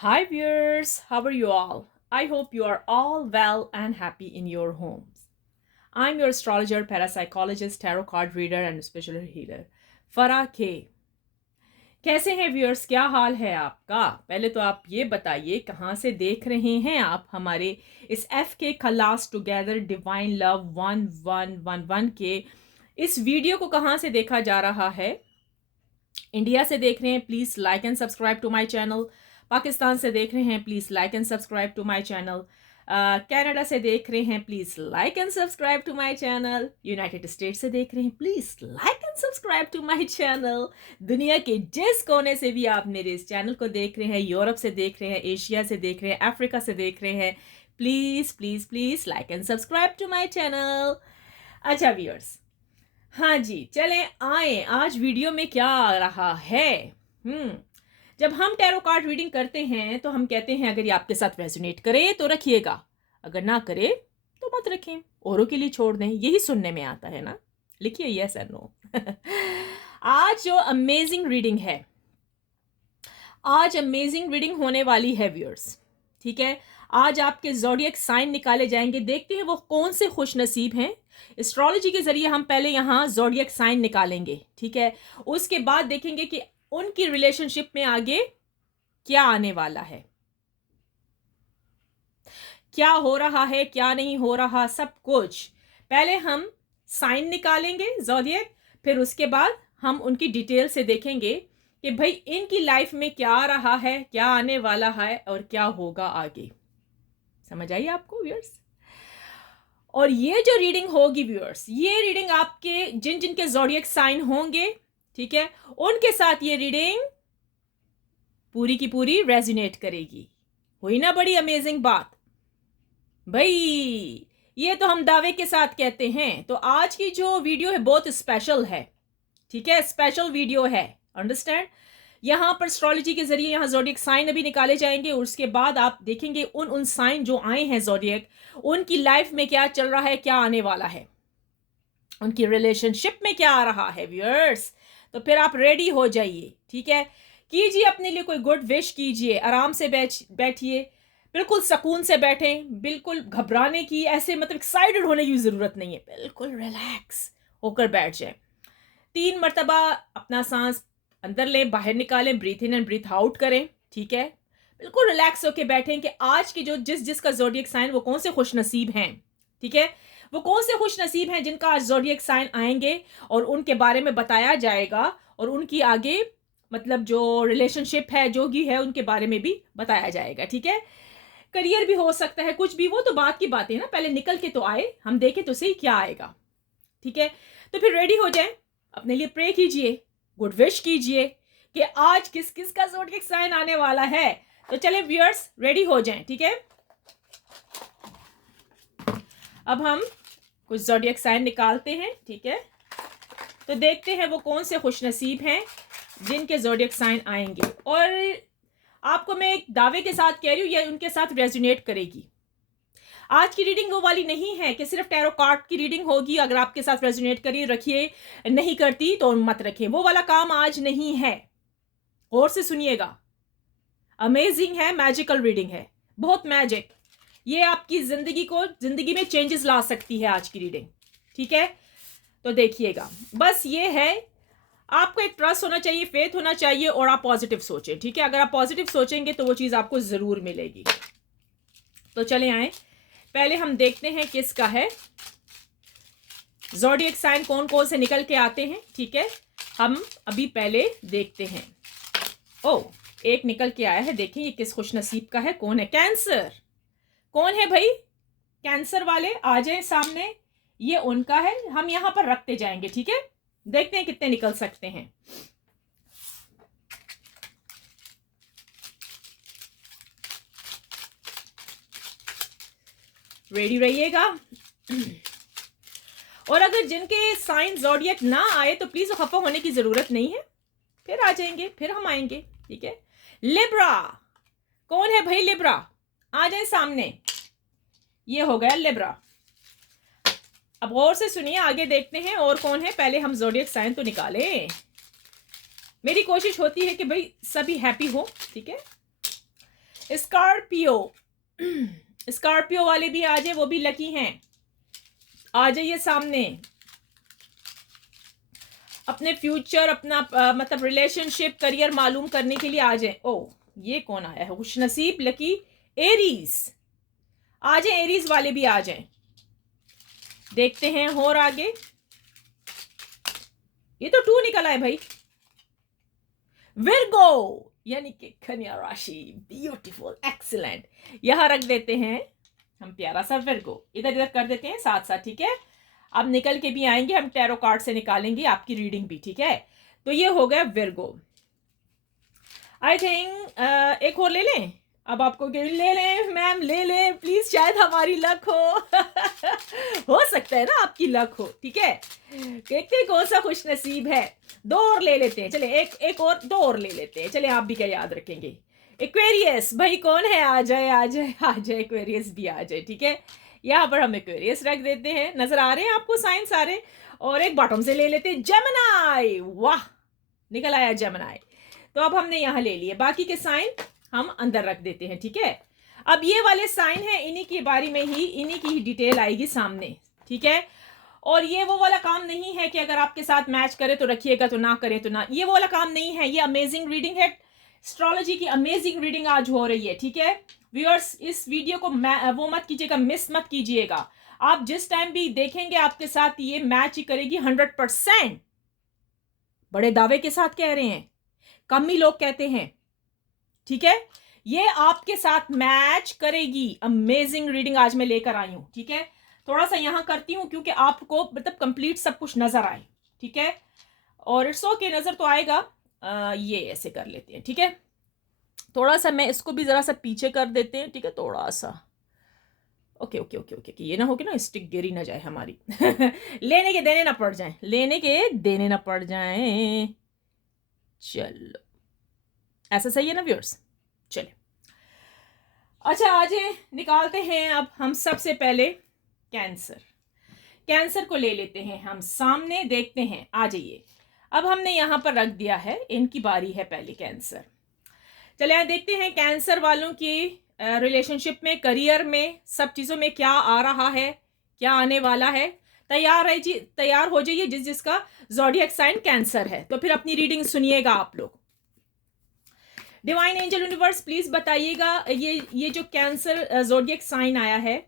Hi, viewers. How are you all? I hope you are all well and happy in your homes. I'm your astrologer, parapsychologist, tarot card reader, and spiritual healer, Farah K. कैसे हैं viewers? क्या हाल है आपका? पहले तो आप ये बताइए कहाँ से देख रहे हैं आप हमारे इस एफ के खलास टुगेदर डिवाइन लव 1111 के इस वीडियो को कहाँ से देखा जा रहा है? इंडिया से देख रहे हैं, please like and subscribe to my channel. Pakistan से देख रहे हैं, please like and subscribe to my channel. Canada से देख रहे हैं, please like and subscribe to my channel. United States से देख रहे हैं, please like and subscribe to my channel. दुनिया के जिस कोने से भी आप मेरे इस चैनल को देख रहे हैं, यूरोप से देख रहे हैं, एशिया से देख रहे हैं, अफ्रीका से देख रहे हैं, please please please like and subscribe to my channel. अच्छा व्यूअर्स, हाँ जी, चलें आए आज वीडियो में क्या आ रहा है। जब हम टैरो कार्ड रीडिंग करते हैं तो हम कहते हैं अगर ये आपके साथ रेजोनेट करे तो रखिएगा, अगर ना करे तो मत रखें, औरों के लिए छोड़ दें। यही सुनने में आता है ना। लिखिए यस और नो। आज जो अमेजिंग रीडिंग है, आज अमेजिंग रीडिंग होने वाली है व्यूअर्स। ठीक है, आज आपके ज़ोडिएक साइन निकाले जाएंगे। देखते हैं वो कौन से खुश नसीब हैं। एस्ट्रोलॉजी के जरिए हम पहले यहाँ ज़ोडिएक साइन निकालेंगे, ठीक है। उसके बाद देखेंगे कि उनकी रिलेशनशिप में आगे क्या आने वाला है, क्या हो रहा है, क्या नहीं हो रहा, सब कुछ। पहले हम साइन निकालेंगे ज़ोडिएक, फिर उसके बाद हम उनकी डिटेल से देखेंगे कि भाई इनकी लाइफ में क्या आ रहा है, क्या आने वाला है और क्या होगा आगे। समझ आई आपको व्यूअर्स? और ये जो रीडिंग होगी व्यूअर्स, ये रीडिंग आपके जिन जिनके ज़ोडिएक साइन होंगे, ठीक है, उनके साथ ये रीडिंग पूरी की पूरी रेजोनेट करेगी। हुई ना बड़ी अमेजिंग बात भाई? ये तो हम दावे के साथ कहते हैं। तो आज की जो वीडियो है बहुत स्पेशल है, ठीक है, स्पेशल वीडियो है। अंडरस्टैंड? यहाँ पर एस्ट्रोलॉजी के जरिए यहाँ ज़ोडिएक साइन अभी निकाले जाएंगे और उसके बाद आप देखेंगे उन साइन जो आए हैं ज़ोडिएक, उनकी लाइफ में क्या चल रहा है, क्या आने वाला है, उनकी रिलेशनशिप में क्या आ रहा है व्यूअर्स। तो फिर आप रेडी हो जाइए, ठीक है। कीजिए अपने लिए कोई गुड विश कीजिए, आराम से बैठिए, बिल्कुल सुकून से बैठें, बिल्कुल घबराने की, ऐसे मतलब एक्साइटेड होने की जरूरत नहीं है, बिल्कुल रिलैक्स होकर बैठ जाए। 3 मरतबा अपना सांस अंदर लें, बाहर निकालें, breathe in and breathe out करें, ठीक है। बिल्कुल रिलैक्स होकर बैठें कि आज की जो जिसका ज़ोडिएक साइन वो कौन से खुश नसीब हैं, ठीक है। वो कौन से खुश नसीब हैं जिनका आज ज़ोडिएक साइन आएंगे और उनके बारे में बताया जाएगा और उनकी आगे मतलब जो रिलेशनशिप है, जो भी है, उनके बारे में भी बताया जाएगा, ठीक है। करियर भी हो सकता है, कुछ भी, वो तो बात की बात है ना, पहले निकल के तो आए, हम देखें तो सही क्या आएगा, ठीक है। तो फिर रेडी हो जाए, अपने लिए प्रे कीजिए, गुड विश कीजिए कि आज किस किस का ज़ोडिएक साइन आने वाला है। तो चले व्यूअर्स, रेडी हो जाएं, ठीक है। अब हम कुछ ज़ोडिएक साइन निकालते हैं, ठीक है। तो देखते हैं वो कौन से खुश नसीब हैं जिनके ज़ोडिएक साइन आएंगे। और आपको मैं एक दावे के साथ कह रही हूँ, ये उनके साथ रेजोनेट करेगी। आज की रीडिंग वो वाली नहीं है कि सिर्फ टैरो कार्ड की रीडिंग होगी, अगर आपके साथ रेजोनेट करिए रखिए, नहीं करती तो मत रखें, वो वाला काम आज नहीं है। और से सुनिएगा, अमेजिंग है, मैजिकल रीडिंग है, बहुत मैजिक। ये आपकी जिंदगी में चेंजेस ला सकती है आज की रीडिंग, ठीक है। तो देखिएगा, बस ये है, आपको एक ट्रस्ट होना चाहिए, फेथ होना चाहिए और आप पॉजिटिव सोचें, ठीक है। अगर आप पॉजिटिव सोचेंगे तो वो चीज़ आपको ज़रूर मिलेगी। तो चले आए, पहले हम देखते हैं किसका है ज़ोडिएक साइन, कौन कौन से निकल के आते हैं, ठीक है। हम अभी पहले देखते हैं। ओ, एक निकल के आया है, देखिए ये किस खुश नसीब का है, कौन है? कैंसर। कौन है भाई? कैंसर वाले आ जाए सामने, ये उनका है। हम यहां पर रखते जाएंगे, ठीक है, देखते हैं कितने निकल सकते हैं। रेडी रहिएगा। और अगर जिनके साइन ज़ोडिएक ना आए तो प्लीज खफा होने की जरूरत नहीं है, फिर आ जाएंगे, फिर हम आएंगे, ठीक है। लिब्रा, कौन है भाई लिब्रा? आ जाए सामने, ये हो गया लिब्रा। अब गौर से सुनिए, आगे देखते हैं और कौन है। पहले हम ज़ोडिएक साइन तो निकालें, मेरी कोशिश होती है कि भाई सभी हैप्पी हो, ठीक है। स्कॉर्पियो, स्कॉर्पियो वाले भी आ जाए, वो भी लकी हैं, आ जाइए सामने। अपने फ्यूचर, अपना मतलब रिलेशनशिप, करियर मालूम करने के लिए आ जाए। ओ, ये कौन आया है? खुश नसीब लकी एरीज, आ जाए, एरीज वाले भी आ जाए। देखते हैं और आगे। ये तो 2 निकला है भाई। विर्गो यानी कि कन्या राशि, ब्यूटीफुल, एक्सीलेंट। यहां रख देते हैं हम प्यारा सा विर्गो, इधर इधर कर देते हैं साथ साथ, ठीक है। अब निकल के भी आएंगे, हम टैरो कार्ड से निकालेंगे आपकी रीडिंग भी, ठीक है। तो ये हो गया विर्गो। आई थिंक एक और ले लें। अब आपको ले लें मैम, ले लें प्लीज, शायद हमारी लक हो। हो सकता है ना आपकी लक हो, ठीक है। देखते हैं कौन सा खुश नसीब है। 2 और ले लेते हैं, चले एक और 2 और ले लेते हैं, चले। आप भी क्या याद रखेंगे? एक्वेरियस भाई कौन है? आ जाए आ जाए आ जाए, एक्वेरियस भी आ जाए, ठीक है। यहाँ पर हम एक्वेरियस रख देते हैं। नजर आ रहे हैं आपको साइन सारे? और एक बॉटम से ले लेते हैं जेमिनी। वाह, निकल आया जेमिनी। तो अब हमने यहां ले लिए, बाकी के साइन हम अंदर रख देते हैं, ठीक है। अब ये वाले साइन है, इन्हीं की बारी में ही इन्हीं की ही डिटेल आएगी सामने, ठीक है। और ये वो वाला काम नहीं है कि अगर आपके साथ मैच करे तो रखिएगा, तो ना करे तो ना, ये वो वाला काम नहीं है। ये अमेजिंग रीडिंग है, एस्ट्रोलॉजी की अमेजिंग रीडिंग आज हो रही है, ठीक है। व्यूअर्स, इस वीडियो को वो मत कीजिएगा, मिस मत कीजिएगा। आप जिस टाइम भी देखेंगे आपके साथ ये मैच ही करेगी 100%। बड़े दावे के साथ कह रहे हैं, कम ही लोग कहते हैं, ठीक है। ये आपके साथ मैच करेगी। अमेजिंग रीडिंग आज मैं लेकर आई हूं, ठीक है। थोड़ा सा यहां करती हूं क्योंकि आपको मतलब कंप्लीट सब कुछ नजर आए, ठीक है। और इट्स ओके, नजर तो आएगा। ये ऐसे कर लेते हैं, ठीक है। थोड़ा सा मैं इसको भी जरा सा पीछे कर देते हैं, ठीक है, थोड़ा सा। ओके ओके ओके ओके, ये ना हो कि ना स्टिक गिरी ना जाए हमारी। लेने के देने ना पड़ जाए, लेने के देने ना पड़ जाए। चलो, ऐसा सही है ना व्यूअर्स? चलिए, अच्छा आज निकालते हैं अब हम सबसे पहले कैंसर। कैंसर को ले लेते हैं हम सामने, देखते हैं। आ जाइए, अब हमने यहां पर रख दिया है, इनकी बारी है पहले कैंसर। चलिए देखते हैं कैंसर वालों की रिलेशनशिप में, करियर में, सब चीजों में क्या आ रहा है, क्या आने वाला है। तैयार है जी? तैयार हो जाइए जिस जिसका ज़ोडिएक साइन कैंसर है, तो फिर अपनी रीडिंग सुनिएगा आप लोग। डिवाइन एंजल यूनिवर्स प्लीज बताइएगा, ये जो कैंसर ज़ोडिएक साइन आया है,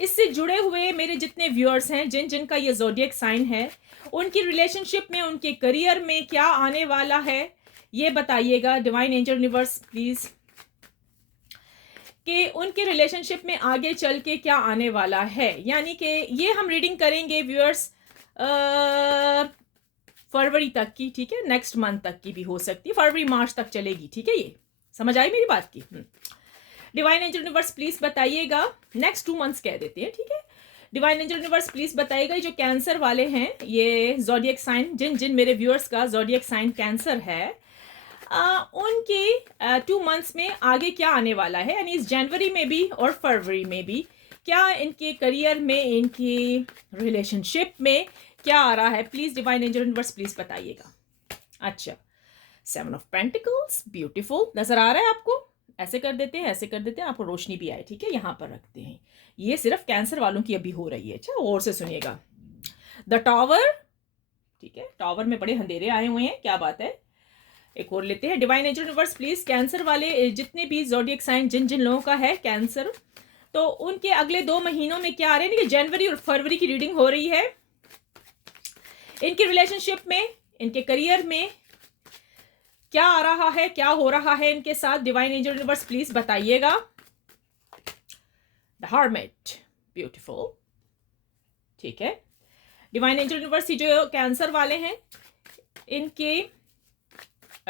इससे जुड़े हुए मेरे जितने व्यूअर्स हैं, जिनका ये ज़ोडिएक साइन है, उनकी रिलेशनशिप में, उनके करियर में क्या आने वाला है, ये बताइएगा डिवाइन एंजल यूनिवर्स प्लीज। कि उनके रिलेशनशिप में आगे चल के क्या आने वाला है। यानी कि ये हम रीडिंग करेंगे व्यूअर्स फरवरी तक की, ठीक है। नेक्स्ट मंथ तक की भी हो सकती है, फरवरी मार्च तक चलेगी, ठीक है। ये समझ आई मेरी बात की? डिवाइन एंजल यूनिवर्स प्लीज बताइएगा, नेक्स्ट 2 मंथ्स कह देते हैं, ठीक है। डिवाइन एंजल यूनिवर्स प्लीज बताइएगा, जो कैंसर वाले हैं, ये ज़ोडिएक साइन, जिन मेरे व्यूअर्स का ज़ोडिएक साइन कैंसर है, उनकी 2 मंथ्स में आगे क्या आने वाला है। यानी इस जनवरी में भी और फरवरी में भी क्या इनके करियर में, इनकी रिलेशनशिप में क्या आ रहा है। Please divine angel universe please बताइएगा। अच्छा, 7 ऑफ पेंटिकल्स, ब्यूटीफुल, नजर आ रहा है आपको? ऐसे कर देते हैं, ऐसे कर देते हैं, आपको रोशनी भी आए, ठीक है। यहां पर रखते हैं, ये सिर्फ कैंसर वालों की अभी हो रही है। अच्छा, और से सुनिएगा, द टावर, ठीक है। टावर में बड़े अंधेरे आए हुए हैं, क्या बात है। एक और लेते हैं। Divine angel universe please cancer वाले जितने भी ज़ोडिएक साइन, जिन लोगों का है कैंसर, तो उनके अगले 2 महीनों में क्या आ रहे हैं। जनवरी और फरवरी की रीडिंग हो रही है। इनकी रिलेशनशिप में, इनके करियर में क्या आ रहा है, क्या हो रहा है इनके साथ। डिवाइन एंजल यूनिवर्स प्लीज बताइएगा। द हर्मिट, ब्यूटीफुल, ठीक है। डिवाइन एंजल यूनिवर्स जो कैंसर वाले हैं, इनके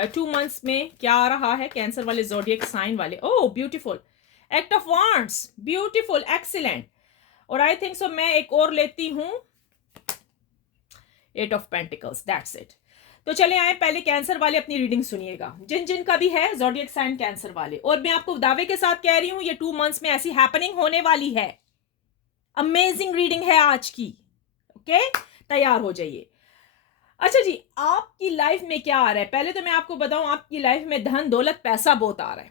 2 मंथ्स में क्या आ रहा है, कैंसर वाले ज़ोडिएक साइन वाले। Oh beautiful, act of wands, beautiful, excellent. और आई थिंक सो मैं एक और लेती हूं, 8 ऑफ पेंटिकल्स, दैट्स इट। तो चले आए, पहले कैंसर वाले अपनी रीडिंग सुनिएगा, जिन का भी है ज़ोडिएक साइन कैंसर वाले। और मैं आपको दावे के साथ कह रही हूं, ये 2 मंथ्स में ऐसी हैपनिंग होने वाली है। अमेजिंग रीडिंग है आज की, ओके। तैयार हो जाइए। अच्छा जी, आपकी लाइफ में क्या आ रहा है? पहले तो मैं आपको बताऊं, आपकी लाइफ में धन दौलत पैसा बहुत आ रहा है,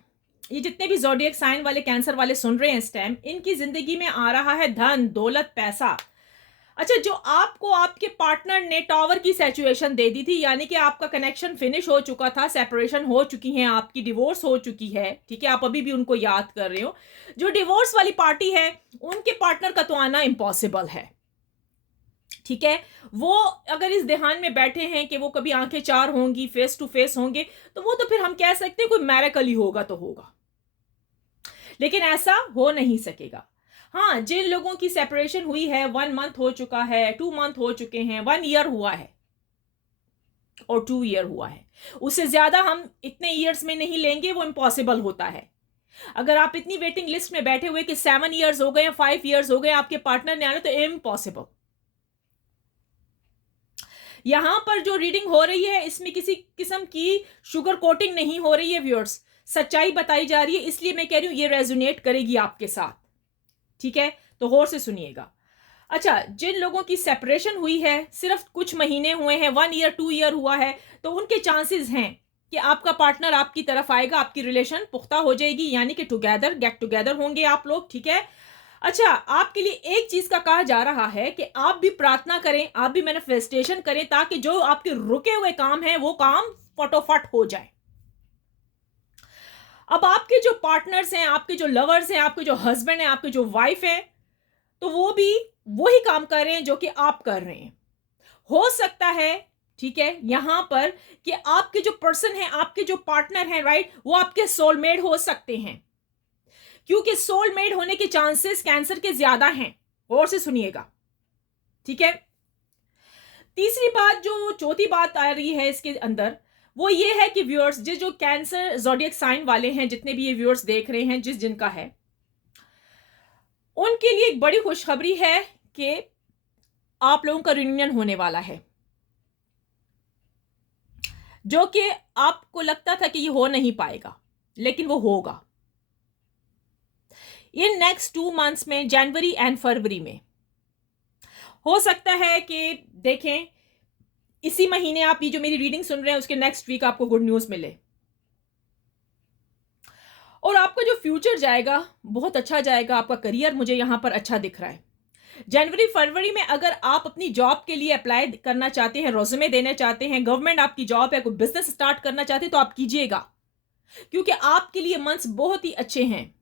ये जितने भी ज़ोडिएक साइन वाले कैंसर वाले सुन रहे हैं इस टाइम, इनकी जिंदगी में आ रहा है धन दौलत पैसा। अच्छा, जो आपको आपके पार्टनर ने टॉवर की सिचुएशन दे दी थी, यानी कि आपका कनेक्शन फिनिश हो चुका था, सेपरेशन हो चुकी है, आपकी डिवोर्स हो चुकी है, ठीक है, आप अभी भी उनको याद कर रहे हो, जो डिवोर्स वाली पार्टी है उनके पार्टनर का तो आना इम्पॉसिबल है, ठीक है। वो अगर इस ध्यान में बैठे हैं कि वो कभी आंखें चार होंगी, फेस टू फेस होंगे, तो वो तो फिर हम कह सकते हैं कोई मैरेकल ही होगा तो होगा, लेकिन ऐसा हो नहीं सकेगा। हाँ, जिन लोगों की सेपरेशन हुई है, 1 मंथ हो चुका है, 2 मंथ हो चुके हैं, 1 ईयर हुआ है और 2 ईयर हुआ है, उससे ज्यादा हम इतने ईयर्स में नहीं लेंगे, वो इम्पॉसिबल होता है। अगर आप इतनी वेटिंग लिस्ट में बैठे हुए कि 7 ईयर्स हो गए, 5 ईयर्स हो गए, आपके पार्टनर ने आना, तो इम्पॉसिबल। यहां पर जो रीडिंग हो रही है इसमें किसी किस्म की शुगर कोटिंग नहीं हो रही है व्यूअर्स, सच्चाई बताई जा रही है, इसलिए मैं कह रही हूं ये रेजोनेट करेगी आपके साथ, ठीक है, तो गौर से सुनिएगा। अच्छा, जिन लोगों की सेपरेशन हुई है, सिर्फ कुछ महीने हुए हैं, 1 ईयर 2 ईयर हुआ है, तो उनके चांसेस हैं कि आपका पार्टनर आपकी तरफ आएगा, आपकी रिलेशन पुख्ता हो जाएगी, यानी कि टुगेदर गेट टुगेदर होंगे आप लोग, ठीक है। अच्छा, आपके लिए एक चीज का कहा जा रहा है कि आप भी प्रार्थना करें, आप भी मैनिफेस्टेशन करें, ताकि जो आपके रुके हुए काम हैं वो काम फटोफट हो जाए। अब आपके जो पार्टनर्स हैं, आपके जो लवर्स हैं, आपके जो हस्बैंड हैं, आपके जो वाइफ हैं, तो वो भी वही काम कर रहे हैं जो कि आप कर रहे हैं। हो सकता है, ठीक है, यहां पर कि आपके जो पर्सन है, आपके जो पार्टनर हैं, राइट, वो आपके सोलमेट हो सकते हैं, क्योंकि सोलमेट होने के चांसेस कैंसर के ज्यादा हैं। और से सुनिएगा, ठीक है। तीसरी बात, जो चौथी बात आ रही है इसके अंदर, वो ये है कि व्यूअर्स, जो कैंसर ज़ोडिएक साइन वाले हैं, जितने भी ये व्यूअर्स देख रहे हैं, जिनका है, उनके लिए एक बड़ी खुशखबरी है कि आप लोगों का रियूनियन होने वाला है, जो कि आपको लगता था कि ये हो नहीं पाएगा, लेकिन वो होगा इन नेक्स्ट 2 मंथ्स में, जनवरी एंड फरवरी में। हो सकता है कि देखें, इसी महीने आप ये जो मेरी रीडिंग सुन रहे हैं उसके नेक्स्ट वीक आपको गुड न्यूज मिले, और आपका जो फ्यूचर जाएगा बहुत अच्छा जाएगा। आपका करियर मुझे यहां पर अच्छा दिख रहा है। जनवरी फरवरी में अगर आप अपनी जॉब के लिए अप्लाई करना चाहते हैं, रोज़्यूमे देना चाहते हैं, गवर्नमेंट आपकी जॉब है, कोई बिजनेस स्टार्ट करना चाहते हैं, तो आप कीजिएगा, क्योंकि आपके लिए मंथ्स बहुत ही अच्छे हैं,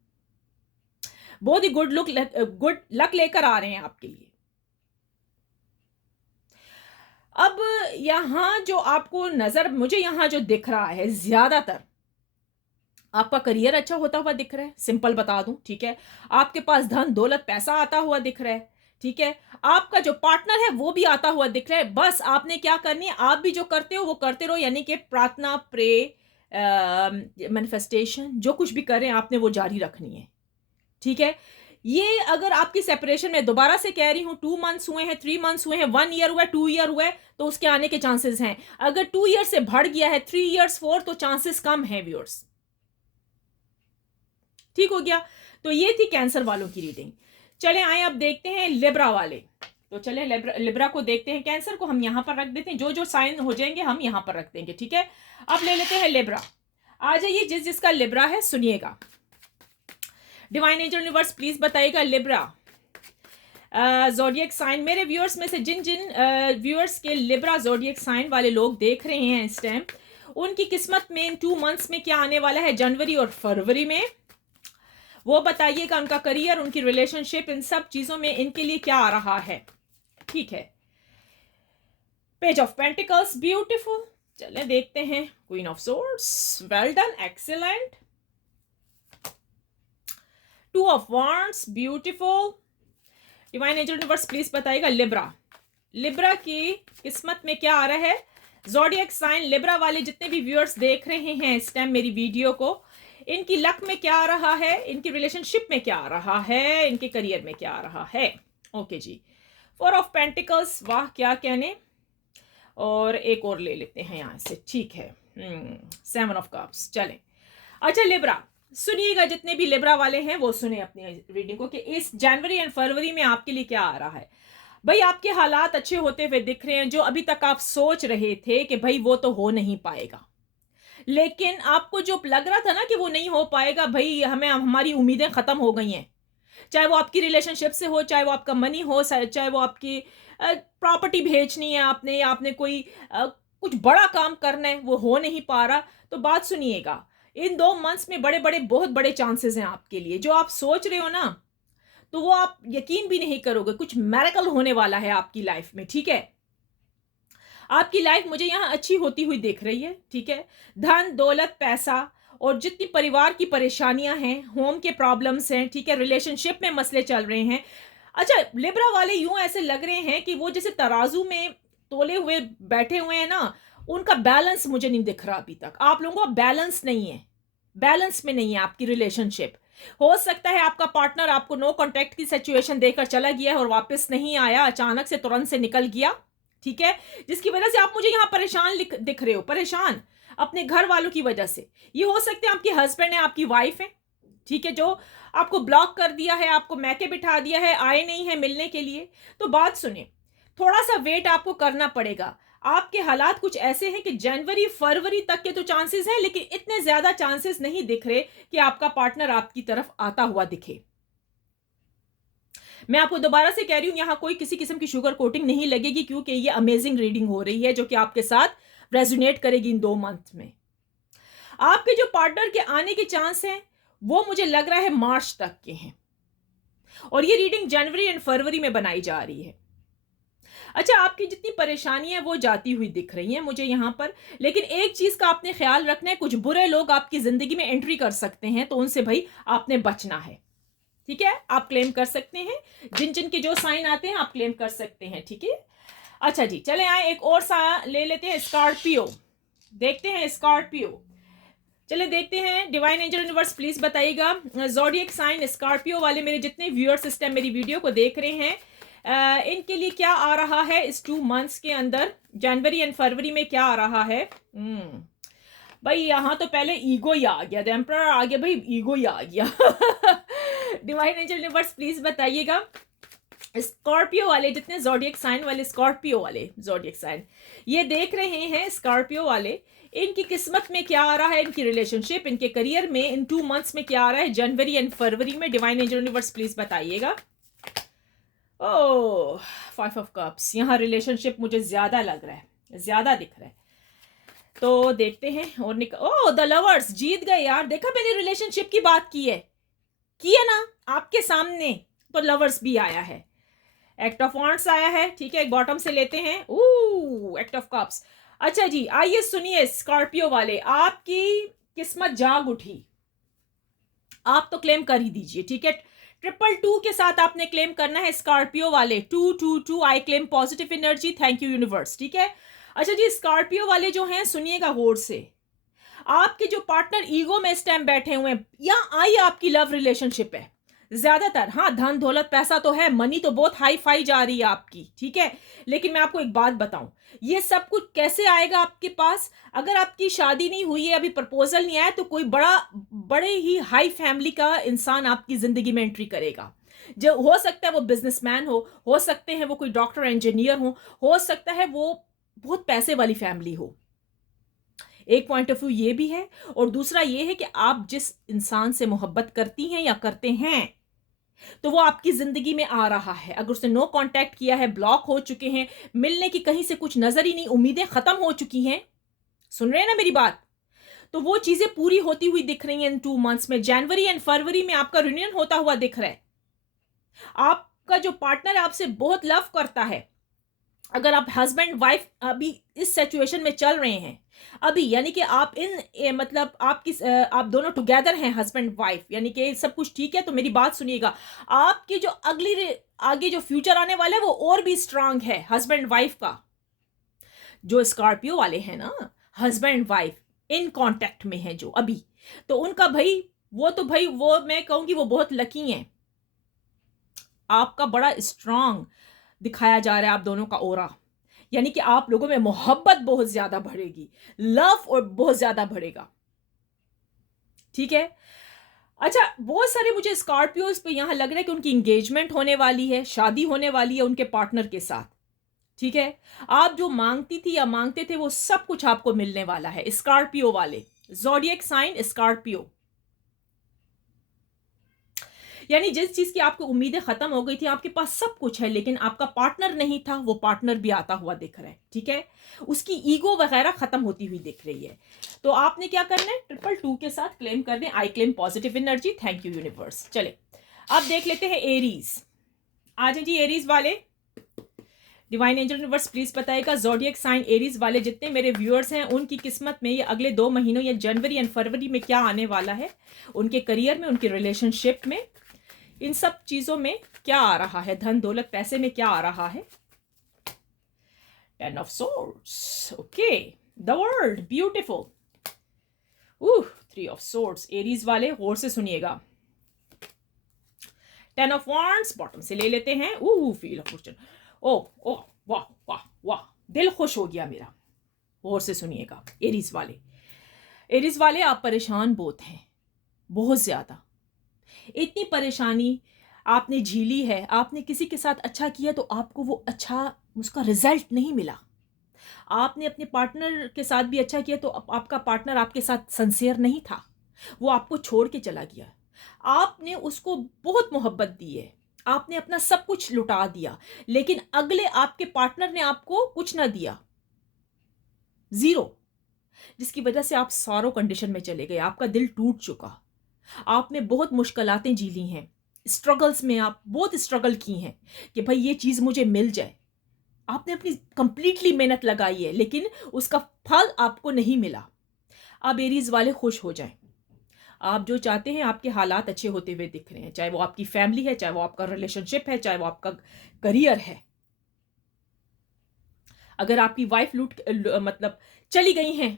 बहुत ही गुड लक लेकर आ रहे हैं आपके लिए। अब यहां जो आपको नजर, मुझे यहां जो दिख रहा है, ज्यादातर आपका करियर अच्छा होता हुआ दिख रहा है, सिंपल बता दूं, ठीक है। आपके पास धन दौलत पैसा आता हुआ दिख रहा है, ठीक है। आपका जो पार्टनर है वो भी आता हुआ दिख रहा है। बस आपने क्या करनी है, आप भी जो करते हो वो करते रहो, यानी कि प्रार्थना, प्रे, मैनिफेस्टेशन, जो कुछ भी करें आपने वो जारी रखनी है, ठीक है। ये अगर आपकी सेपरेशन में, दोबारा से कह रही हूं, 2 मंथ्स हुए हैं, 3 मंथ्स हुए हैं, 1 ईयर हुआ है, 2 ईयर हुआ है, तो उसके आने के चांसेस हैं। अगर 2 ईयर से बढ़ गया है, 3 ईयर्स 4, तो चांसेस कम है व्यूअर्स, ठीक हो गया। तो ये थी कैंसर वालों की रीडिंग। चले आए अब देखते हैं लिब्रा वाले, तो चले लिब्रा को देखते हैं। कैंसर को हम यहां पर रख देते हैं, जो जो साइन हो जाएंगे हम यहां पर रख देंगे, ठीक है। अब ले लेते हैं लिब्रा। आ जाइए, जिसका लिब्रा है सुनिएगा। डिवाइन एंजल यूनिवर्स प्लीज बताइएगा, लिब्रा ज़ोडिएक साइन, मेरे व्यूअर्स में से जिन जिन व्यूअर्स के लिब्रा ज़ोडिएक साइन वाले लोग देख रहे हैं इस टाइम, उनकी किस्मत में इन 2 मंथ्स में क्या आने वाला है, जनवरी और फरवरी में, वो बताइएगा। उनका करियर, उनकी रिलेशनशिप, इन सब चीजों में इनके लिए क्या आ रहा है, ठीक है। पेज ऑफ पेंटिकल्स, ब्यूटीफुल, चलें देखते हैं। Queen of swords, well done, excellent. 2 of wands, beautiful. Divine angel universe please बताइएगा, लिब्रा की किस्मत में क्या आ रहा है। ज़ोडिएक साइन लिब्रा वाले जितने भी व्यूअर्स देख रहे हैं इस टाइम मेरी वीडियो को, इनकी लक में क्या आ रहा है, इनकी रिलेशनशिप में क्या आ रहा है, इनके करियर में क्या आ रहा है। ओके जी, 4 ऑफ पेंटिकल्स, वाह क्या कहने। और एक और ले लेते हैं यहां से, ठीक है। 7 ऑफ कप्स, चलें। अच्छा लिब्रा, सुनिएगा, जितने भी लिब्रा वाले हैं वो सुने अपनी रीडिंग को, कि इस जनवरी एंड फरवरी में आपके लिए क्या आ रहा है। भाई आपके हालात अच्छे होते हुए दिख रहे हैं, जो अभी तक आप सोच रहे थे कि भाई वो तो हो नहीं पाएगा, लेकिन आपको जो लग रहा था ना कि वो नहीं हो पाएगा, भाई हमें हमारी उम्मीदें ख़त्म हो गई हैं। चाहे वो आपकी रिलेशनशिप से हो, चाहे वो आपका मनी हो, चाहे वो आपकी प्रॉपर्टी बेचनी है आपने, या आपने कोई कुछ बड़ा काम करना है, वो हो नहीं पा रहा। तो बात सुनिएगा, इन 2 मंथ्स में बड़े बड़े बहुत बड़े चांसेस हैं आपके लिए। जो आप सोच रहे हो ना, तो वो आप यकीन भी नहीं करोगे, कुछ मैरेकल होने वाला है आपकी लाइफ में। ठीक है, आपकी लाइफ मुझे यहाँ अच्छी होती हुई दिख रही है। ठीक है, धन दौलत पैसा और जितनी परिवार की परेशानियां हैं, होम के प्रॉब्लम्स हैं, ठीक है, रिलेशनशिप में मसले चल रहे हैं। अच्छा, लिब्रा वाले यूं ऐसे लग रहे हैं कि वो जैसे तराजू में तोले हुए बैठे हुए हैं ना, उनका बैलेंस मुझे नहीं दिख रहा अभी तक। आप लोगों का बैलेंस नहीं है, बैलेंस में नहीं है आपकी रिलेशनशिप। हो सकता है आपका पार्टनर आपको नो कांटेक्ट की सिचुएशन देकर चला गया है और वापस नहीं आया, अचानक से तुरंत से निकल गया। ठीक है, जिसकी वजह से आप मुझे यहाँ परेशान दिख रहे हो, परेशान अपने घर वालों की वजह से। ये हो सकते हैं आपके हस्बैंड है, आपकी वाइफ है, ठीक है, जो आपको ब्लॉक कर दिया है, आपको मैके बिठा दिया है, आए नहीं है मिलने के लिए। तो बात सुने, थोड़ा सा वेट आपको करना पड़ेगा। आपके हालात कुछ ऐसे हैं कि जनवरी फरवरी तक के तो चांसेस हैं, लेकिन इतने ज्यादा चांसेस नहीं दिख रहे कि आपका पार्टनर आपकी तरफ आता हुआ दिखे। मैं आपको दोबारा से कह रही हूं, यहां कोई किसी किस्म की शुगर कोटिंग नहीं लगेगी, क्योंकि ये अमेजिंग रीडिंग हो रही है जो कि आपके साथ रेजोनेट करेगी इन 2 मंथ में। आपके जो पार्टनर के आने के चांस हैं वो मुझे लग रहा है मार्च तक के हैं, और ये रीडिंग जनवरी एंड फरवरी में बनाई जा रही है। अच्छा, आपकी जितनी परेशानियां वो जाती हुई दिख रही हैं मुझे यहाँ पर, लेकिन एक चीज का आपने ख्याल रखना है, कुछ बुरे लोग आपकी जिंदगी में एंट्री कर सकते हैं, तो उनसे भाई आपने बचना है। ठीक है, आप क्लेम कर सकते हैं, जिन जिन के जो साइन आते हैं आप क्लेम कर सकते हैं। ठीक है, अच्छा जी, चले आए एक और सा ले लेते हैं, स्कॉर्पियो। देखते हैं स्कॉर्पियो, चले देखते हैं। डिवाइन एंजल यूनिवर्स प्लीज बताइएगा, ज़ोडिएक साइन स्कॉर्पियो वाले मेरे जितने व्यूअर्स इस टाइम मेरी वीडियो को देख रहे हैं, इनके लिए क्या आ रहा है इस 2 मंथ्स के अंदर, जनवरी एंड फरवरी में क्या आ रहा है। भाई यहाँ तो पहले ईगो ही आ गया, द एम्परर आ गया, भाई ईगो ही आ गया। डिवाइन एंजल यूनिवर्स प्लीज बताइएगा, स्कॉर्पियो वाले जितने ज़ोडिएक साइन वाले, स्कॉर्पियो वाले ज़ोडिएक साइन ये देख रहे हैं, स्कॉर्पियो वाले, इनकी किस्मत में क्या आ रहा है, इनकी रिलेशनशिप, इनके करियर में इन 2 मंथ्स में क्या आ रहा है, जनवरी एंड फरवरी में। डिवाइन एंजल यूनिवर्स प्लीज बताइएगा। ओह, 5 ऑफ कप्स, यहाँ रिलेशनशिप मुझे ज्यादा लग रहा है, ज्यादा दिख रहा है। तो देखते हैं और ओह, द लवर्स जीत गए यार। देखा, मैंने रिलेशनशिप की बात की है ना आपके सामने, तो लवर्स भी आया है, एक्ट ऑफ वॉन्ट्स आया है। ठीक है, एक बॉटम से लेते हैं, एक्ट ऑफ कप्स। अच्छा जी, आइए सुनिए स्कॉर्पियो वाले, आपकी किस्मत जाग उठी, आप तो क्लेम कर ही दीजिए। ठीक है, 222 के साथ आपने क्लेम करना है स्कॉर्पियो वाले, 222, I claim positive energy, thank you universe. ठीक है, अच्छा जी, स्कॉर्पियो वाले जो हैं सुनिएगा गौर से, आपके जो पार्टनर ईगो में इस टाइम बैठे हुए हैं, या आई आपकी लव रिलेशनशिप है ज्यादातर। हाँ, धन दौलत पैसा तो है, मनी तो बहुत हाई फाई जा रही है आपकी। ठीक है, लेकिन मैं आपको एक बात बताऊं, ये सब कुछ कैसे आएगा आपके पास, अगर आपकी शादी नहीं हुई है, अभी प्रपोजल नहीं आया, तो कोई बड़े ही हाई फैमिली का इंसान आपकी जिंदगी में एंट्री करेगा। जो हो सकता है वो बिजनेसमैन हो सकते हैं वो कोई डॉक्टर इंजीनियर हो सकता है वो बहुत पैसे वाली फैमिली हो। एक पॉइंट ऑफ व्यू ये भी है, और दूसरा ये है कि आप जिस इंसान से मोहब्बत करती हैं या करते हैं, तो वो आपकी जिंदगी में आ रहा है। अगर उसने नो कांटेक्ट किया है, ब्लॉक हो चुके हैं, मिलने की कहीं से कुछ नजर ही नहीं, उम्मीदें खत्म हो चुकी हैं, सुन रहे हैं ना मेरी बात, तो वो चीजें पूरी होती हुई दिख रही हैं इन 2 मंथ्स में। जनवरी एंड फरवरी में आपका रियूनियन होता हुआ दिख रहा है। आपका जो पार्टनर आपसे बहुत लव करता है, अगर आप हस्बैंड वाइफ अभी इस सिचुएशन में चल रहे हैं अभी, यानी कि आप मतलब आप दोनों टुगेदर हैं, हस्बैंड वाइफ, यानी कि सब कुछ ठीक है, तो मेरी बात सुनिएगा, आपकी जो आगे जो फ्यूचर आने वाला है वो और भी स्ट्रांग है हस्बैंड वाइफ का। जो स्कॉर्पियो वाले हैं ना, हस्बैंड वाइफ इन कांटेक्ट में है जो अभी, तो उनका भाई वो मैं कहूंगी वो बहुत लकी हैं। आपका बड़ा स्ट्रांग दिखाया जा रहा है आप दोनों का ओरा, यानी कि आप लोगों में मोहब्बत बहुत ज्यादा बढ़ेगी, लव और बहुत ज्यादा बढ़ेगा। ठीक है, अच्छा, बहुत सारे मुझे स्कॉर्पियोज पे यहां लग रहा है कि उनकी एंगेजमेंट होने वाली है, शादी होने वाली है उनके पार्टनर के साथ। ठीक है, आप जो मांगती थी या मांगते थे वो सब कुछ आपको मिलने वाला है। स्कॉर्पियो वाले, ज़ोडिएक साइन स्कॉर्पियो, यानी जिस चीज की आपको उम्मीदें खत्म हो गई थी, आपके पास सब कुछ है लेकिन आपका पार्टनर नहीं था, वो पार्टनर भी आता हुआ दिख रहा है। ठीक है, उसकी ईगो वगैरह खत्म होती हुई दिख रही है। तो आपने क्या करना है, 222 के साथ क्लेम कर दें, I claim positive energy, thank you universe. चले अब देख लेते हैं एरीज। आ जाए जी एरीज वाले, डिवाइन एंजल यूनिवर्स प्लीज बताएगा ज़ोडिएक साइन एरीज वाले जितने मेरे व्यूअर्स हैं उनकी किस्मत में ये अगले 2 महीनों या जनवरी एंड फरवरी में क्या आने वाला है, उनके करियर में, उनके रिलेशनशिप में, इन सब चीजों में क्या आ रहा है, धन दौलत पैसे में क्या आ रहा है। 10 of swords, okay, the world beautiful, 3 of swords, Aries वाले गौर से सुनिएगा। 10 ऑफ वांड्स बॉटम से ले लेते हैं, फील ऑफ फॉर्चून, ओ वाह वाह वाह, दिल खुश हो गया मेरा। गौर से सुनिएगा एरीज वाले, एरीज वाले आप परेशान बहुत हैं, बहुत ज्यादा। इतनी परेशानी आपने झीली है, आपने किसी के साथ अच्छा किया तो आपको वो अच्छा, उसका रिजल्ट नहीं मिला। आपने अपने पार्टनर के साथ भी अच्छा किया तो आपका पार्टनर आपके साथ सिंसियर नहीं था, वो आपको छोड़ के चला गया। आपने उसको बहुत मोहब्बत दी है, आपने अपना सब कुछ लुटा दिया, लेकिन अगले आपके पार्टनर ने आपको कुछ ना दिया, जीरो, जिसकी वजह से आप सॉरो कंडीशन में चले गए, आपका दिल टूट चुका। आपने बहुत मुश्किलातें झीली हैं, स्ट्रगल्स में आप बहुत स्ट्रगल की हैं कि भाई ये चीज़ मुझे मिल जाए। आपने अपनी कंप्लीटली मेहनत लगाई है लेकिन उसका फल आपको नहीं मिला। अब एरीज वाले खुश हो जाएं, आप जो चाहते हैं आपके हालात अच्छे होते हुए दिख रहे हैं, चाहे वो आपकी फैमिली है, चाहे वो आपका रिलेशनशिप है, चाहे वो आपका करियर है। अगर आपकी वाइफ मतलब चली गई हैं,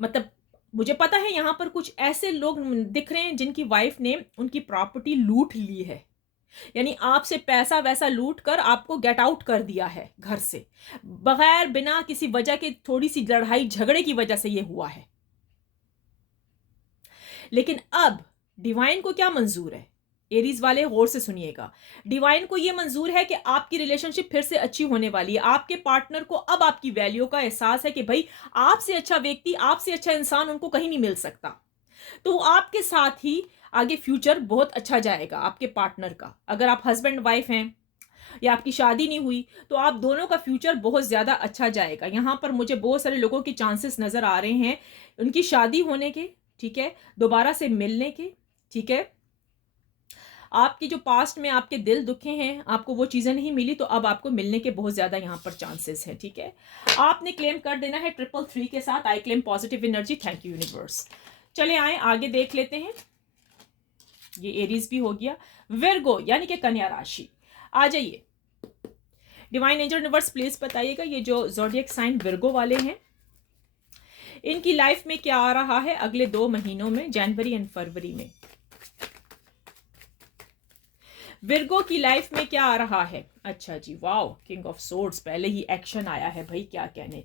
मतलब मुझे पता है यहां पर कुछ ऐसे लोग दिख रहे हैं जिनकी वाइफ ने उनकी प्रॉपर्टी लूट ली है, यानी आपसे पैसा वैसा लूट कर आपको गेट आउट कर दिया है घर से, बगैर बिना किसी वजह के, थोड़ी सी लड़ाई झगड़े की वजह से ये हुआ है। लेकिन अब डिवाइन को क्या मंजूर है, एरीज वाले गौर से सुनिएगा, डिवाइन को यह मंजूर है कि आपकी रिलेशनशिप फिर से अच्छी होने वाली है। आपके पार्टनर को अब आपकी वैल्यू का एहसास है कि भाई आपसे अच्छा व्यक्ति, आपसे अच्छा इंसान उनको कहीं नहीं मिल सकता। तो आपके साथ ही आगे फ्यूचर बहुत अच्छा जाएगा आपके पार्टनर का। अगर आप हस्बैंड वाइफ हैं या आपकी शादी नहीं हुई तो आप दोनों का फ्यूचर बहुत ज्यादा अच्छा जाएगा। यहां पर मुझे बहुत सारे लोगों के चांसेस नजर आ रहे हैं उनकी शादी होने के, ठीक है, दोबारा से मिलने के, ठीक है। आपकी जो पास्ट में आपके दिल दुखे हैं, आपको वो चीज़ें नहीं मिली तो अब आपको मिलने के बहुत ज़्यादा यहाँ पर चांसेस हैं, ठीक है। आपने क्लेम कर देना है 333 के साथ, I claim positive energy, thank you universe. चले आए आगे देख लेते हैं, ये एरीज भी हो गया। विर्गो यानी कि कन्या राशि, आ जाइए डिवाइन एंजल यूनिवर्स प्लीज बताइएगा ये जो ज़ोडिएक साइन विर्गो वाले हैं इनकी लाइफ में क्या आ रहा है अगले 2 महीनों में, जनवरी एंड फरवरी में। विर्गो की लाइफ में क्या आ रहा है? अच्छा जी, वाओ, किंग ऑफ सोर्ड्स, पहले ही एक्शन आया है भाई, क्या कहने।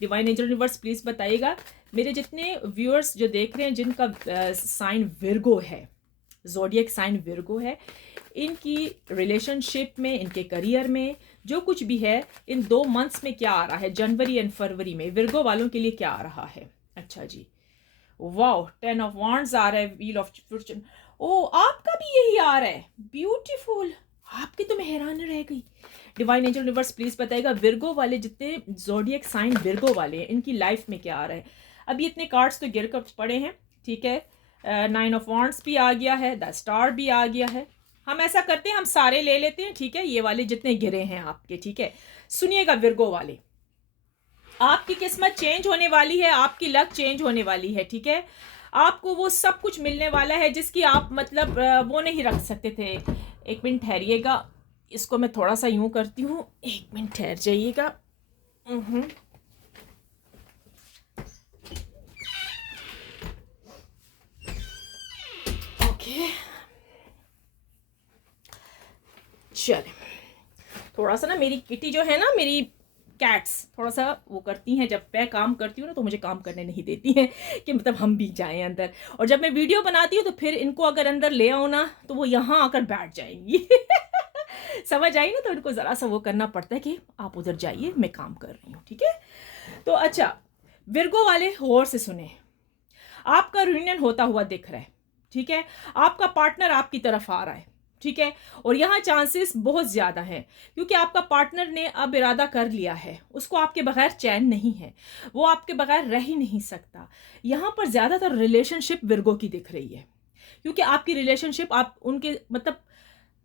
डिवाइन एंजल यूनिवर्स प्लीज बताइएगा मेरे जितने व्यूअर्स जो देख रहे हैं जिनका साइन विर्गो है, ज़ोडिएक साइन विर्गो है, इनकी रिलेशनशिप में, इनके करियर में जो कुछ भी है, इन 2 मंथ्स में क्या आ रहा है, जनवरी एंड फरवरी में विर्गो वालों के लिए क्या आ रहा है। अच्छा जी, वाओ, 10 ऑफ वांड्स आ रहा है, व्हील ऑफ फॉर्चून, ओ आपका भी यही आ रहा है, ब्यूटीफुल, आपकी तो मैं हैरान रह गई। डिवाइन एंजल यूनिवर्स प्लीज बताएगा विर्गो वाले जितने ज़ोडिएक साइन विर्गो वाले हैं इनकी लाइफ में क्या आ रहा है। अभी इतने कार्ड्स तो गिर कर पड़े हैं, ठीक है, 9 ऑफ वांड्स भी आ गया है, द स्टार भी आ गया है। हम ऐसा करते हैं, हम सारे ले लेते हैं, ठीक है, ये वाले जितने गिरे हैं आपके, ठीक है। सुनिएगा विर्गो वाले, आपकी किस्मत चेंज होने वाली है, आपकी लक चेंज होने वाली है, ठीक है। आपको वो सब कुछ मिलने वाला है जिसकी आप मतलब वो नहीं रख सकते थे। एक मिनट ठहरिएगा, इसको मैं थोड़ा सा यूं करती हूँ, 1 मिनट ठहर जाइएगा। ओके, चले, थोड़ा सा ना मेरी किटी जो है ना, मेरी कैट्स थोड़ा सा वो करती हैं, जब मैं काम करती हूँ ना तो मुझे काम करने नहीं देती हैं कि मतलब हम भी जाएं अंदर, और जब मैं वीडियो बनाती हूँ तो फिर इनको अगर अंदर ले आओ ना तो वो यहाँ आकर बैठ जाएंगी समझ आई ना, तो उनको ज़रा सा वो करना पड़ता है कि आप उधर जाइए, मैं काम कर रही हूँ, ठीक है। तो अच्छा, विर्गो वाले गौर से सुने, आपका रियूनियन होता हुआ दिख रहा है, ठीक है। आपका पार्टनर आपकी तरफ आ रहा है, ठीक है। और यहाँ चांसेस बहुत ज़्यादा हैं, क्योंकि आपका पार्टनर ने अब इरादा कर लिया है, उसको आपके बगैर चैन नहीं है, वो आपके बगैर रह ही नहीं सकता। यहाँ पर ज़्यादातर रिलेशनशिप विर्गो की दिख रही है, क्योंकि आपकी रिलेशनशिप आप उनके मतलब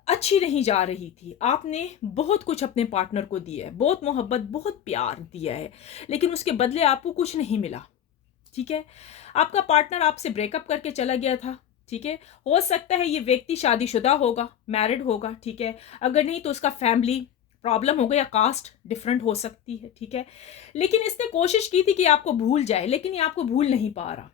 अच्छी नहीं जा रही थी। आपने बहुत कुछ अपने पार्टनर को दिया है, बहुत मोहब्बत, बहुत प्यार दिया है, लेकिन उसके बदले आपको कुछ नहीं मिला, ठीक है। आपका पार्टनर आपसे ब्रेकअप करके चला गया था, ठीक है। हो सकता है ये व्यक्ति शादीशुदा होगा, मैरिड होगा, ठीक है। अगर नहीं तो उसका फैमिली प्रॉब्लम होगा या कास्ट डिफरेंट हो सकती है, ठीक है। लेकिन इसने कोशिश की थी कि आपको भूल जाए, लेकिन ये आपको भूल नहीं पा रहा।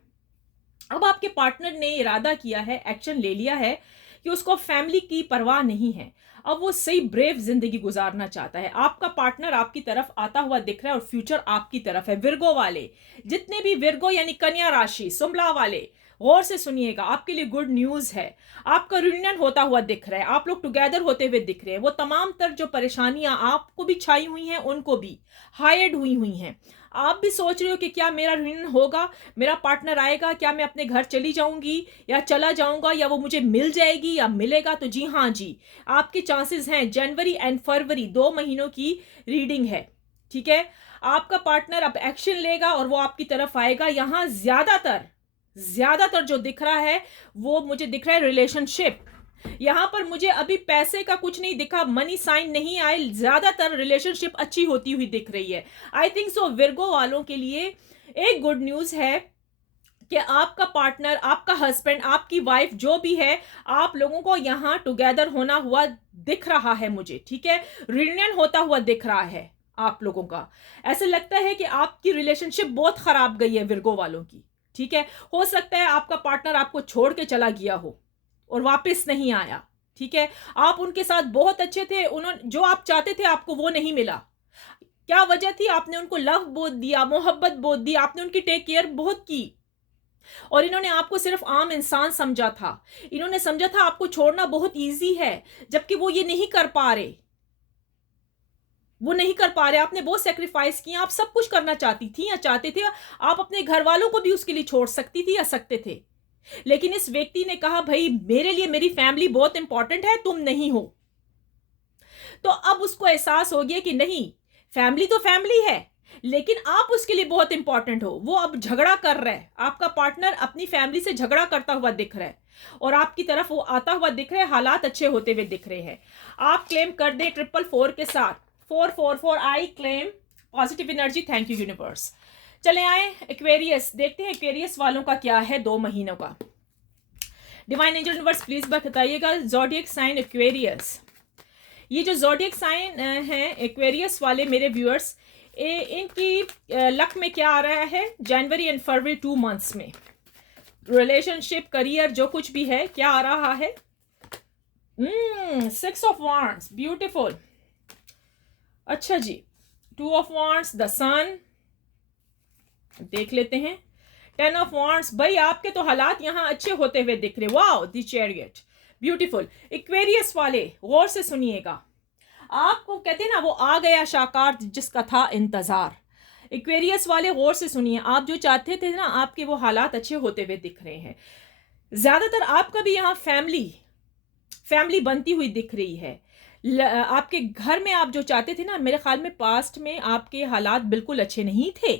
अब आपके पार्टनर ने इरादा किया है, एक्शन ले लिया है कि उसको फैमिली की परवाह नहीं है। अब वो सही ब्रेव जिंदगी गुजारना चाहता है। आपका पार्टनर आपकी तरफ आता हुआ दिख रहा है और फ्यूचर आपकी तरफ है। विर्गो वाले, जितने भी विर्गो यानी कन्या राशि, सुमला वाले, गौर से सुनिएगा, आपके लिए गुड न्यूज है। आपका रियूनियन होता हुआ दिख रहा है, आप लोग टुगेदर होते हुए दिख रहे हैं। वो तमाम तर जो परेशानियां आपको भी छाई हुई हैं, उनको भी हाइड हुई हैं। आप भी सोच रहे हो कि क्या मेरा रियूनियन होगा, मेरा पार्टनर आएगा, क्या मैं अपने घर चली जाऊंगी या चला जाऊंगा, या वो मुझे मिल जाएगी या मिलेगा। तो जी हाँ जी, आपके चांसेस हैं। जनवरी एंड फरवरी 2 महीनों की रीडिंग है, ठीक है। आपका पार्टनर अब एक्शन लेगा और वो आपकी तरफ आएगा। यहाँ ज्यादातर जो दिख रहा है वो मुझे दिख रहा है रिलेशनशिप। यहाँ पर मुझे अभी पैसे का कुछ नहीं दिखा, मनी साइन नहीं आए, ज्यादातर रिलेशनशिप अच्छी होती हुई दिख रही है। आई थिंक सो विर्गो वालों के लिए एक गुड न्यूज है कि आपका पार्टनर, आपका हस्बैंड, आपकी वाइफ जो भी है, आप लोगों को यहाँ टुगेदर होना हुआ दिख रहा है मुझे, ठीक है। रियूनियन होता हुआ दिख रहा है आप लोगों का। ऐसा लगता है कि आपकी रिलेशनशिप बहुत खराब गई है विर्गो वालों की, ठीक है। हो सकता है आपका पार्टनर आपको छोड़ के चला गया हो और वापस नहीं आया, ठीक है। आप उनके साथ बहुत अच्छे थे, उन्होंने जो आप चाहते थे आपको वो नहीं मिला। क्या वजह थी? आपने उनको लव बहुत दिया, मोहब्बत बहुत दी, आपने उनकी टेक केयर बहुत की, और इन्होंने आपको सिर्फ आम इंसान समझा था। इन्होंने समझा था आपको छोड़ना बहुत इजी है, जबकि वो ये नहीं कर पा रहे, वो नहीं कर पा रहे। आपने बहुत सेक्रीफाइस किया, आप सब कुछ करना चाहती थी या चाहते थे, आप अपने घर वालों को भी उसके लिए छोड़ सकती थी या सकते थे। लेकिन इस व्यक्ति ने कहा भाई मेरे लिए मेरी फैमिली बहुत इंपॉर्टेंट है, तुम नहीं हो। तो अब उसको एहसास हो गया कि नहीं, फैमिली तो फैमिली है, लेकिन आप उसके लिए बहुत इंपॉर्टेंट हो। वो अब झगड़ा कर रहा है, आपका पार्टनर अपनी फैमिली से झगड़ा करता हुआ दिख रहा है और आपकी तरफ वो आता हुआ दिख रहा है, हालात अच्छे होते हुए दिख रहे हैं। आप क्लेम कर दे 444 के साथ, 444 I claim positive energy. Thank you universe. चले आए एक्वेरियस, देखते हैं एक्वेरियस वालों का क्या है 2 महीनों का। डिवाइन एंजल यूनिवर्स प्लीज बताइएगा ज़ोडिएक साइन एक्वेरियस। ये जो ज़ोडिएक साइन है एक्वेरियस वाले मेरे व्यूअर्स, इनकी लक में क्या आ रहा है जनवरी एंड फरवरी 2 मंथ्स में? रिलेशनशिप, करियर, जो कुछ भी है, क्या आ रहा है? 6 ऑफ वांड्स, ब्यूटीफुल। अच्छा जी, 2 ऑफ वांड्स, द सन, देख लेते हैं 10 ऑफ वांड्स। भाई आपके तो हालात यहाँ अच्छे होते हुए दिख रहे। Wow, the chariot, beautiful. Aquarius वाले गौर से सुनिएगा, आपको कहते हैं ना वो आ गया शाकार जिसका था इंतजार। एक्वेरियस वाले गौर से सुनिए, आप जो चाहते थे ना, आपके वो हालात अच्छे होते हुए दिख रहे हैं। ज्यादातर आपका भी यहाँ फैमिली बनती हुई दिख रही है। आपके घर में आप जो चाहते थे ना, मेरे ख्याल में पास्ट में आपके हालात बिल्कुल अच्छे नहीं थे,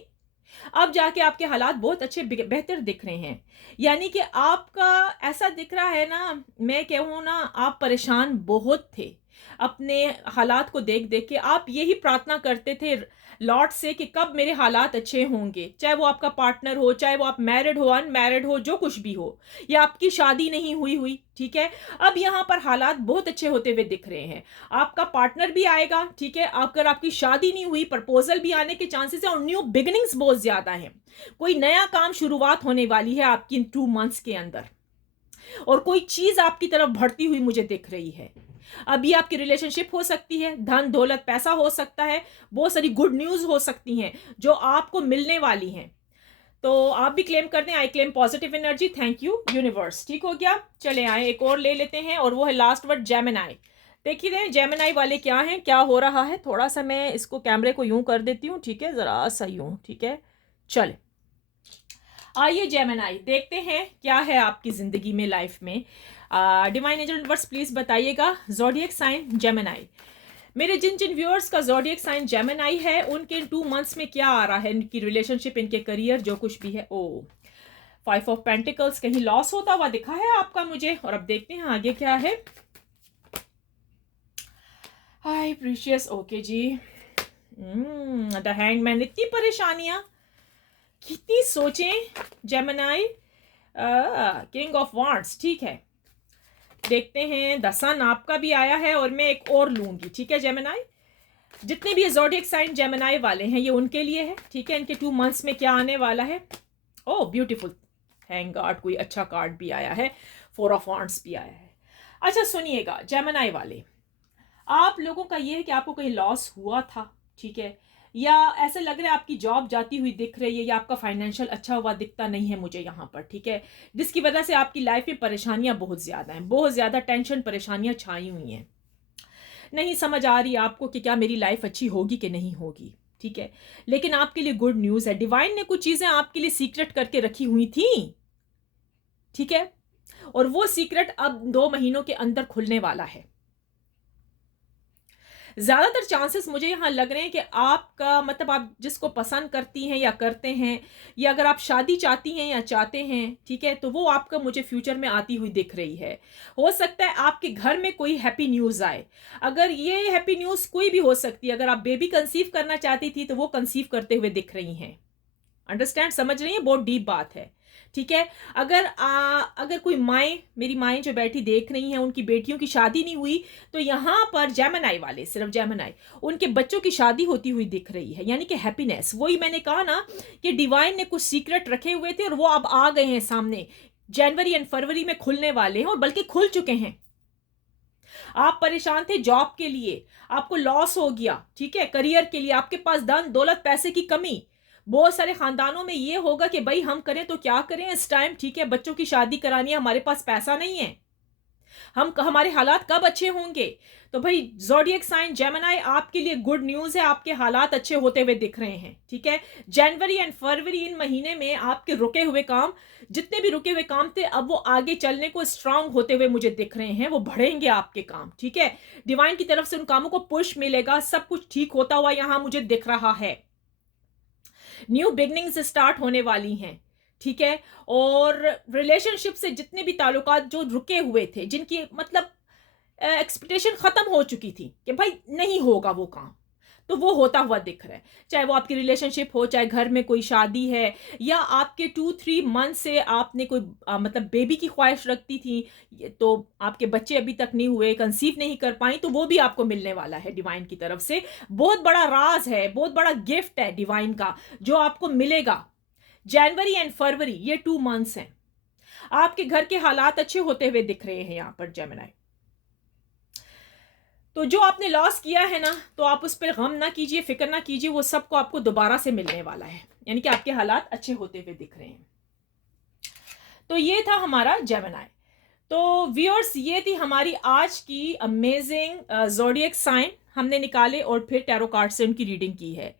अब जाके आपके हालात बहुत अच्छे बेहतर दिख रहे हैं। यानी कि आपका ऐसा दिख रहा है ना, मैं कहूँ ना, आप परेशान बहुत थे अपने हालात को देख देख के। आप यही प्रार्थना करते थे लॉर्ड से कि कब मेरे हालात अच्छे होंगे, चाहे वो आपका पार्टनर हो, चाहे वो आप मैरिड हो, अनमैरिड हो, जो कुछ भी हो, या आपकी शादी नहीं हुई, ठीक है। अब यहाँ पर हालात बहुत अच्छे होते हुए दिख रहे हैं। आपका पार्टनर भी आएगा, ठीक है। अगर आपकी शादी नहीं हुई, प्रपोजल भी आने के चांसेस है, और न्यू बिगिनिंग्स बहुत ज्यादा हैं। कोई नया काम शुरुआत होने वाली है आपकी इन 2 मंथ्स के अंदर, और कोई चीज आपकी तरफ बढ़ती हुई मुझे दिख रही है। अभी आपकी रिलेशनशिप हो सकती है, धन दौलत पैसा हो सकता है, बहुत सारी गुड न्यूज हो सकती हैं जो आपको मिलने वाली हैं। तो आप भी क्लेम कर दें, I claim positive energy. Thank you universe. ठीक हो गया, चले आए एक और ले लेते हैं, और वो है लास्ट वर्ड जेमिनाई। देखिए जेमिनी वाले क्या हैं, क्या हो रहा है। थोड़ा सा मैं इसको कैमरे को यूं कर देती हूँ, ठीक है, जरा सा यूं, ठीक है। चले आइए जेमिनी देखते हैं क्या है आपकी जिंदगी में, लाइफ में। डिवाइन एंजल यूनिवर्स प्लीज बताइएगा ज़ोडिएक साइन जेमिनी। मेरे जिन जिन व्यूअर्स का ज़ोडिएक साइन जेमिनी है उनके 2 मंथ्स में क्या आ रहा है, इनकी रिलेशनशिप, इनके करियर, जो कुछ भी है। ओ 5 ऑफ पेंटिकल्स कहीं लॉस होता हुआ दिखा है आपका मुझे। और अब देखते हैं आगे क्या है। हाय प्रीशियस, ओके जी। द हैंगमैन, इतनी परेशानियां, कितनी सोचें जेमिनी। किंग ऑफ वांड्स, ठीक है। देखते हैं द सन आपका भी आया है और मैं एक और लूंगी, ठीक है जेमिनी। जितने भी ज़ोडिएक साइन जेमिनी वाले हैं ये उनके लिए है, ठीक है। इनके 2 मंथ्स में क्या आने वाला है। ओह ब्यूटीफुल, हैंग गार्ड, कोई अच्छा कार्ड भी आया है, 4 ऑफ वांड्स भी आया है। अच्छा सुनिएगा जेमिनी वाले, आप लोगों का ये है कि आपको कहीं लॉस हुआ था, ठीक है, या ऐसे लग रहा है आपकी जॉब जाती हुई दिख रही है, या आपका फाइनेंशियल अच्छा हुआ दिखता नहीं है मुझे यहाँ पर, ठीक है, जिसकी वजह से आपकी लाइफ में परेशानियां बहुत ज़्यादा हैं, बहुत ज़्यादा टेंशन परेशानियां छाई हुई हैं। नहीं समझ आ रही आपको कि क्या मेरी लाइफ अच्छी होगी कि नहीं होगी, ठीक है। लेकिन आपके लिए गुड न्यूज़ है, डिवाइन ने कुछ चीज़ें आपके लिए सीक्रेट करके रखी हुई थी, ठीक है, और वो सीक्रेट अब 2 महीनों के अंदर खुलने वाला है। ज्यादातर चांसेस मुझे यहाँ लग रहे हैं कि आपका मतलब आप जिसको पसंद करती हैं या करते हैं, या अगर आप शादी चाहती हैं या चाहते हैं, ठीक है, तो वो आपका मुझे फ्यूचर में आती हुई दिख रही है। हो सकता है आपके घर में कोई हैप्पी न्यूज़ आए। अगर ये हैप्पी न्यूज़ कोई भी हो सकती है, अगर आप बेबी कंसीव करना चाहती थी तो वो कंसीव करते हुए दिख रही हैं। अंडरस्टैंड, समझ रही है, बहुत डीप बात है, ठीक है। अगर कोई माएँ, मेरी माएँ जो बैठी देख रही हैं, उनकी बेटियों की शादी नहीं हुई, तो यहाँ पर जेमिनी वाले, सिर्फ जेमिनी, उनके बच्चों की शादी होती हुई दिख रही है, यानी कि हैप्पीनेस। वही मैंने कहा ना कि डिवाइन ने कुछ सीक्रेट रखे हुए थे और वो अब आ गए हैं सामने, जनवरी एंड फरवरी में खुलने वाले हैं, और बल्कि खुल चुके हैं। आप परेशान थे जॉब के लिए, आपको लॉस हो गया, ठीक है, करियर के लिए, आपके पास धन दौलत पैसे की कमी। बहुत सारे खानदानों में ये होगा कि भाई हम करें तो क्या करें इस टाइम, ठीक है, बच्चों की शादी करानी है, हमारे पास पैसा नहीं है, हमारे हालात कब अच्छे होंगे। तो भाई ज़ोडिएक साइन जेमिनी, आपके लिए गुड न्यूज़ है, आपके हालात अच्छे होते हुए दिख रहे हैं, ठीक है। जनवरी एंड फरवरी, इन महीने में आपके रुके हुए काम, जितने भी रुके हुए काम थे, अब वो आगे चलने को स्ट्रांग होते हुए मुझे दिख रहे हैं, वो बढ़ेंगे आपके काम, ठीक है। डिवाइन की तरफ से उन कामों को पुश मिलेगा, सब कुछ ठीक होता हुआ यहां मुझे दिख रहा है। न्यू बिगनिंग्स स्टार्ट होने वाली हैं, ठीक है। और रिलेशनशिप से जितने भी ताल्लुकात जो रुके हुए थे, जिनकी मतलब एक्सपेक्टेशन खत्म हो चुकी थी कि भाई नहीं होगा वो काम, तो वो होता हुआ दिख रहा है। चाहे वो आपकी रिलेशनशिप हो, चाहे घर में कोई शादी है, या आपके 2-3 मंथ से आपने कोई मतलब बेबी की ख्वाहिश रखती थी, तो आपके बच्चे अभी तक नहीं हुए, कंसीव नहीं कर पाई, तो वो भी आपको मिलने वाला है डिवाइन की तरफ से। बहुत बड़ा राज है, बहुत बड़ा गिफ्ट है डिवाइन का जो आपको मिलेगा। जनवरी एंड फरवरी ये 2 मंथ्स हैं, आपके घर के हालात अच्छे होते हुए दिख रहे हैं यहाँ पर जेमिनी। तो जो आपने लॉस किया है ना, तो आप उस पर गम ना कीजिए, फिक्र ना कीजिए, वो सबको आपको दोबारा से मिलने वाला है, यानी कि आपके हालात अच्छे होते हुए दिख रहे हैं। तो ये था हमारा जेमिनी। तो व्यूअर्स, ये थी हमारी आज की अमेजिंग ज़ोडिएक साइन हमने निकाले और फिर टैरो कार्ड से उनकी रीडिंग की है।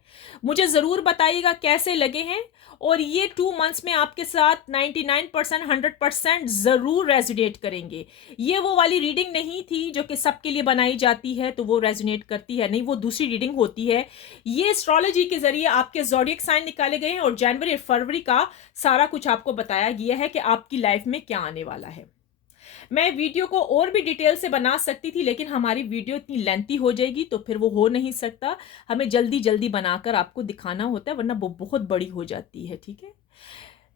मुझे ज़रूर बताइएगा कैसे लगे हैं, और ये 2 मंथ्स में आपके साथ 99% 100% ज़रूर रेजोनेट करेंगे। ये वो वाली रीडिंग नहीं थी जो कि सबके लिए बनाई जाती है तो वो रेजोनेट करती है, नहीं, वो दूसरी रीडिंग होती है। ये एस्ट्रोलॉजी के ज़रिए आपके ज़ोडिएक साइन निकाले गए हैं और जनवरी फरवरी का सारा कुछ आपको बताया गया है कि आपकी लाइफ में क्या आने वाला है। मैं वीडियो को और भी डिटेल से बना सकती थी, लेकिन हमारी वीडियो इतनी लेंथी हो जाएगी तो फिर वो हो नहीं सकता। हमें जल्दी जल्दी बनाकर आपको दिखाना होता है, वरना वो बहुत बड़ी हो जाती है, ठीक है।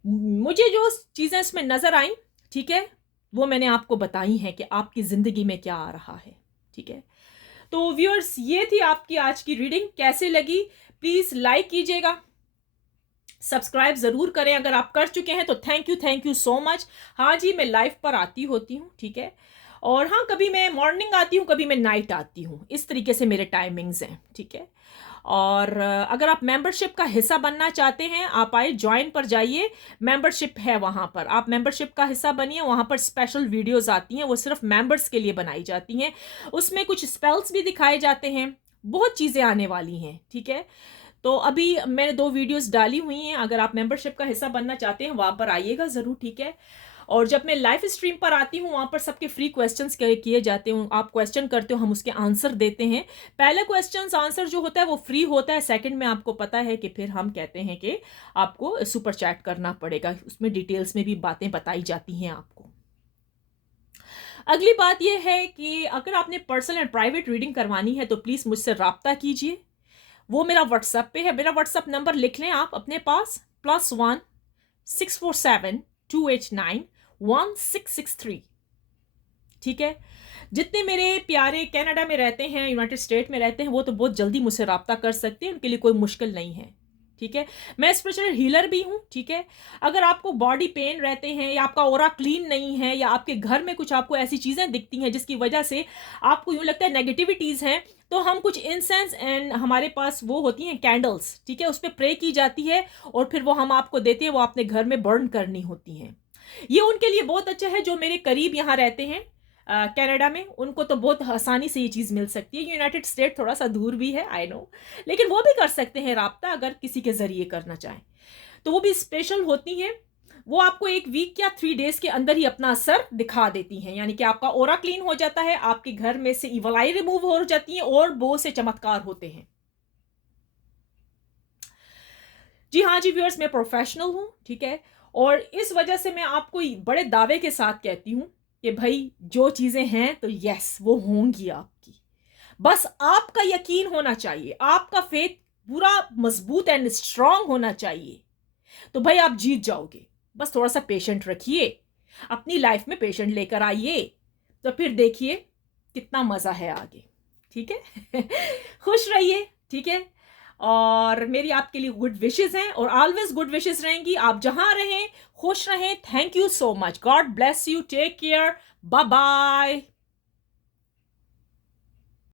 मुझे जो चीज़ें इसमें नज़र आई, ठीक है, वो मैंने आपको बताई हैं कि आपकी ज़िंदगी में क्या आ रहा है, ठीक है। तो व्यूअर्स, ये थी आपकी आज की रीडिंग। कैसे लगी प्लीज़ लाइक कीजिएगा, सब्सक्राइब ज़रूर करें, अगर आप कर चुके हैं तो थैंक यू सो मच। हाँ जी, मैं लाइव पर आती होती हूँ, ठीक है। और हाँ, कभी मैं मॉर्निंग आती हूँ, कभी मैं नाइट आती हूँ, इस तरीके से मेरे टाइमिंग्स हैं, ठीक है। और अगर आप मेंबरशिप का हिस्सा बनना चाहते हैं, आप आइए, ज्वाइन पर जाइए, मेंबरशिप है वहाँ पर, आप मेंबरशिप का हिस्सा बनिए। वहाँ पर स्पेशल वीडियोस आती हैं, वो सिर्फ मेंबर्स के लिए बनाई जाती हैं, उसमें कुछ स्पेल्स भी दिखाए जाते हैं, बहुत चीज़ें आने वाली हैं, ठीक है। तो अभी मैंने 2 वीडियोस डाली हुई हैं, अगर आप मेंबरशिप का हिस्सा बनना चाहते हैं वहाँ पर आइएगा ज़रूर, ठीक है। और जब मैं लाइव स्ट्रीम पर आती हूँ, वहाँ पर सबके फ्री क्वेश्चंस किए जाते हैं, आप क्वेश्चन करते हो, हम उसके आंसर देते हैं। पहले क्वेश्चंस आंसर जो होता है वो फ्री होता है, सेकंड में आपको पता है कि फिर हम कहते हैं कि आपको सुपर चैट करना पड़ेगा, उसमें डिटेल्स में भी बातें बताई जाती हैं आपको। अगली बात यह है कि अगर आपने पर्सनल एंड प्राइवेट रीडिंग करवानी है तो प्लीज़ मुझसे रब्ता कीजिए, वो मेरा व्हाट्सएप पे है, मेरा व्हाट्सएप नंबर लिख लें आप अपने पास, +1 647 289 1663, ठीक है। जितने मेरे प्यारे कनाडा में रहते हैं, यूनाइटेड स्टेट में रहते हैं, वो तो बहुत जल्दी मुझसे रब्ता कर सकते हैं, उनके लिए कोई मुश्किल नहीं है, ठीक है। मैं स्पिरिचुअल हीलर भी हूँ, ठीक है। अगर आपको बॉडी पेन रहते हैं, या आपका ऑरा क्लीन नहीं है, या आपके घर में कुछ आपको ऐसी चीज़ें दिखती हैं जिसकी वजह से आपको यूँ लगता है नेगेटिविटीज़ हैं, तो हम कुछ इंसेंस एंड हमारे पास वो होती हैं कैंडल्स, ठीक है, उस पर प्रे की जाती है और फिर वो हम आपको देते हैं, वो अपने घर में बर्न करनी होती हैं। ये उनके लिए बहुत अच्छा है जो मेरे करीब यहाँ रहते हैं कनाडा में, उनको तो बहुत आसानी से ये चीज़ मिल सकती है। यूनाइटेड स्टेट थोड़ा सा दूर भी है, आई नो, लेकिन वो भी कर सकते हैं राब्ता, अगर किसी के ज़रिए करना चाहें तो वो भी स्पेशल होती हैं। वो आपको 1 वीक या 3 डेज़ के अंदर ही अपना असर दिखा देती हैं, यानी कि आपका ऑरा क्लीन हो जाता है, आपके घर में से इविल आई रिमूव हो जाती हैं और बहुत से चमत्कार होते हैं। जी हाँ जी व्यूअर्स, मैं प्रोफेशनल हूँ, ठीक है। और इस वजह से मैं आपको बड़े दावे के साथ कहती हूँ कि भाई जो चीज़ें हैं तो यस वो होंगी आपकी, बस आपका यकीन होना चाहिए, आपका फेथ पूरा मजबूत एंड स्ट्रांग होना चाहिए, तो भाई आप जीत जाओगे। बस थोड़ा सा पेशेंट रखिए, अपनी लाइफ में पेशेंट लेकर आइए, तो फिर देखिए कितना मज़ा है आगे, ठीक है। खुश रहिए, ठीक है। और मेरी आपके लिए गुड विशेस हैं और ऑलवेज गुड विशेस रहेंगी, आप जहां रहें खुश रहें। Thank you so much, God bless you, take care, bye bye.